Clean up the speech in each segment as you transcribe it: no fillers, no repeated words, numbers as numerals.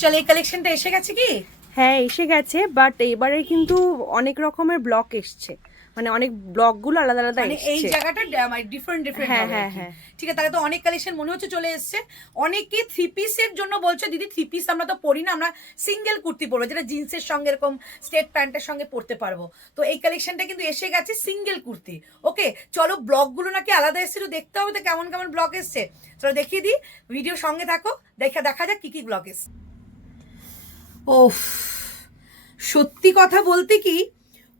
চল এই কালেকশনটা এসে গেছে কি? হ্যাঁ এসে গেছে, বাট এবারে কিন্তু অনেক রকমের ব্লক এসছে, মানে অনেক ব্লকগুলো আলাদা আলাদা মানে এই এসছে। জায়গাটা ডিফারেন্ট ডিফারেন্ট হ্যাঁ হবে আর হ্যাঁ কি। হ্যাঁ। ঠিক আছে, তাহলে তো অনেক কালেকশন মনে হচ্ছে চলে এসছে। অনেকে থ্রি পিসের জন্য বলছে দিদি থ্রি পিস আমরা তো পরি না, আমরা সিঙ্গেল কুর্তি পরবো, যেটা জিন্সের সঙ্গে এরকম স্ট্রেট প্যান্টের সঙ্গে পরতে পারবো। তো এই কালেকশনটা কিন্তু এসে গেছে সিঙ্গেল কুর্তি। ওকে, চলো ব্লকগুলো নাকি আলাদা এসছে, একটু দেখতে হবে তো কেমন কেমন ব্লক এসছে। চলো দেখিয়ে দিই, ভিডিও সঙ্গে থাকো, দেখা যাক কি কি ব্লক এসছে। ওফ, সত্যি কথা বলতে কি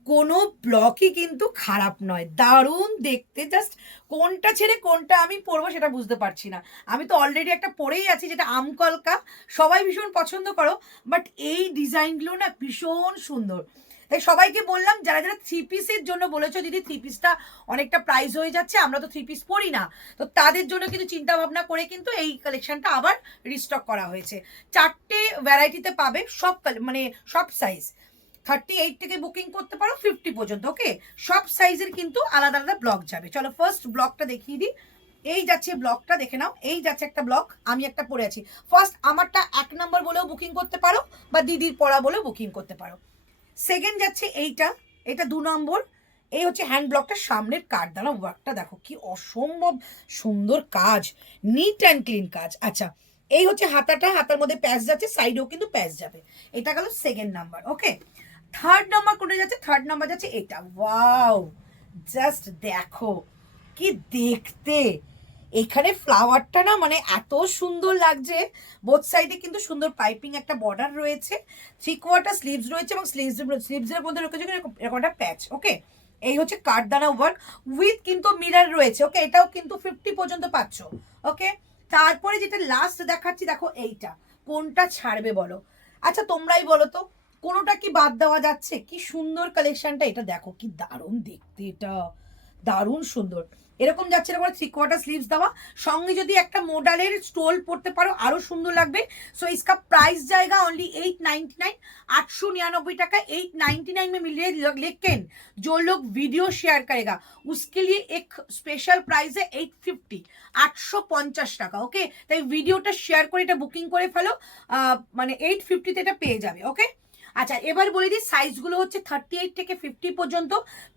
কোনো ব্লকই কিন্তু খারাপ নয়, দারুণ দেখতে। জাস্ট কোনটা ছেড়ে কোনটা আমি পরবো সেটা বুঝতে পারছি না। আমি তো অলরেডি একটা পরেই আছি যেটা আমকলকা, সবাই ভীষণ পছন্দ করো, বাট এই ডিজাইনগুলো না ভীষণ সুন্দর। তাই সবাইকে বললাম, যারা যারা থ্রি পিসের জন্য বলেছো দিদি থ্রি পিসটা অনেকটা প্রাইস হয়ে যাচ্ছে, আমরা তো থ্রি পিস পরি না, তো তাদের জন্য কিন্তু চিন্তা ভাবনা করে কিন্তু এই কালেকশনটা আবার রিস্টক করা হয়েছে। 4টে ভ্যারাইটিতে পাবে, সব মানে সব সাইজ। 38 থেকে বুকিং করতে পারো 50 পর্যন্ত। ওকে, সব সাইজের কিন্তু আলাদা আলাদা ব্লক যাবে। চলো ফার্স্ট ব্লকটা দেখিয়ে দিই। এই যাচ্ছে ব্লকটা, দেখে নাও। এই যাচ্ছে একটা ব্লক, আমি একটা পরে আছি। ফার্স্ট আমারটা 1 নম্বর বলেও বুকিং করতে পারো, বা দিদির পড়া বলেও বুকিং করতে পারো। সেকেন্ড যাচ্ছে এইটা, এটা 2 নম্বর। এই হচ্ছে হ্যান্ড ব্লকটা, সামনের কাঠদানা ওয়ার্কটা দেখো কি অসম্ভব সুন্দর কাজ, নিট অ্যান্ড ক্লিন কাজ। আচ্ছা, এই হচ্ছে হাতাটা, হাতার মধ্যে প্যাচ যাচ্ছে, সাইডেও কিন্তু প্যাচ যাবে। এটা গেল সেকেন্ড নাম্বার। ওকে, থার্ড নাম্বার কোনটা যাচ্ছে? থার্ড নাম্বার যাচ্ছে এটা। ওয়াও, জাস্ট দেখো কি দেখতে। এখানে ফ্লাওয়ারটা না মানে এত সুন্দর লাগছে। বোথ সাইডে কিন্তু সুন্দর পাইপিং একটা বর্ডার রয়েছে, 3/4 স্লিভস রয়েছে, এবং স্লিভসের মধ্যে রয়েছে এরকম একটা প্যাচ। ওকে, এই হচ্ছে কাঠদানা ওয়ার্ক উইথ কিন্তু মিরর রয়েছে। ওকে, এটাও কিন্তু 50 পর্যন্ত পাচ্ছ। ওকে, তারপরে যেটা লাস্ট দেখাচ্ছি, দেখো এইটা, কোনটা ছাড়বে বলো? আচ্ছা তোমরাই বলো তো, কোনোটা কি বাদ দেওয়া যাচ্ছে? কি সুন্দর কালেকশনটা, এটা দেখো কি দারুণ দেখতে, এটা দারুণ সুন্দর। এরকম যাচ্ছে, এরকম 3/4 স্লিভস দেওয়া, সঙ্গে যদি একটা মোডালের স্টোল পড়তে পারো আরো সুন্দর লাগবে। सो इसका प्राइस जाएगा ओनली 899, 899 টাকা। 899 में मिल रही है, लेकिन जो लोग वीडियो शेयर करेगा उसके लिए एक स्पेशल प्राइस है 850, 850 টাকা। ওকে, তাই ভিডিওটা শেয়ার করে এটা বুকিং করে ফেলো, মানে 850 তে এটা পেয়ে যাবে। ওকে, আচ্ছা এবার বলে দিই সাইজগুলো হচ্ছে 38 থেকে 50 পর্যন্ত।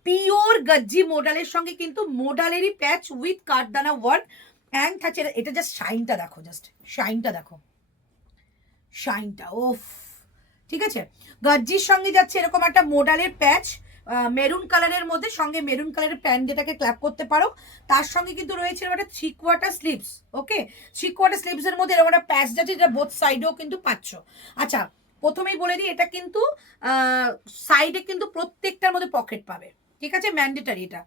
পিওর গজ্জি মোডালের সঙ্গে কিন্তু মোডালেরই প্যাচ উইথ কাঠদানা ওয়ার্ক অ্যান্ড থাকছে। এটা জাস্ট শাইনটা দেখো, জাস্ট শাইনটা দেখো, শাইনটা ওফ। ঠিক আছে, গজ্জির সঙ্গে যাচ্ছে এরকম একটা মোডালের প্যাচ, মেরুন কালারের মধ্যে, সঙ্গে মেরুন কালারের প্যান্ট যেটাকে ক্ল্যাপ করতে পারো। তার সঙ্গে কিন্তু রয়েছে একটা 3/4 স্লিভস। ওকে, 3/4 স্লিভসের মধ্যে এরকম একটা প্যাচ যাচ্ছে, যেটা বোথ সাইডেও কিন্তু পাচ্ছ। আচ্ছা প্রথমেই বলে দিই, এটা কিন্তু সাইডে কিন্তু প্রত্যেকটার মধ্যে পকেট পাবে। ঠিক আছে, ম্যান্ডেটারি, এটা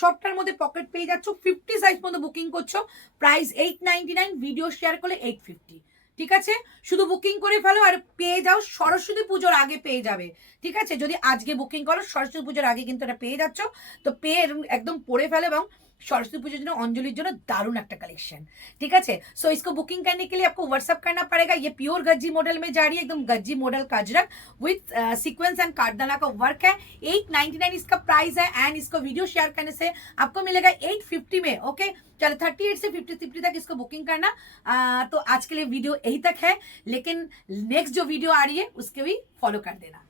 সবটার মধ্যে পকেট পেয়ে যাচ্ছ। 50 সাইজ পর্যন্ত বুকিং করছো, প্রাইস 899, ভিডিও শেয়ার করলে 850। ঠিক আছে, শুধু বুকিং করে ফেলো আর পেয়ে যাও সরস্বতী পুজোর আগে পেয়ে যাবে। ঠিক আছে, যদি আজকে বুকিং করো সরস্বতী পুজোর আগে কিন্তু এটা পেয়ে যাচ্ছ। তো পেয়ে একদম পরে ফেলো, এবং सरस्वती पूजा जो अंजलिर जो दारुण एक कलेक्शन। ठीक है, सो इसको बुकिंग करने के लिए आपको व्हाट्सअप करना पड़ेगा। ये प्योर गज्जी मॉडल में जा रही है, एकदम गज्जी मॉडल का अजरक विथ सीक्वेंस एंड कार्डदाना का वर्क है। 899 इसका प्राइस है, एंड इसको वीडियो शेयर करने से आपको मिलेगा 850 में। ओके, चलो 38 से 50 तक इसको बुकिंग करना। तो आज के लिए वीडियो यही तक है, लेकिन नेक्स्ट जो वीडियो आ रही है उसके भी फॉलो कर देना।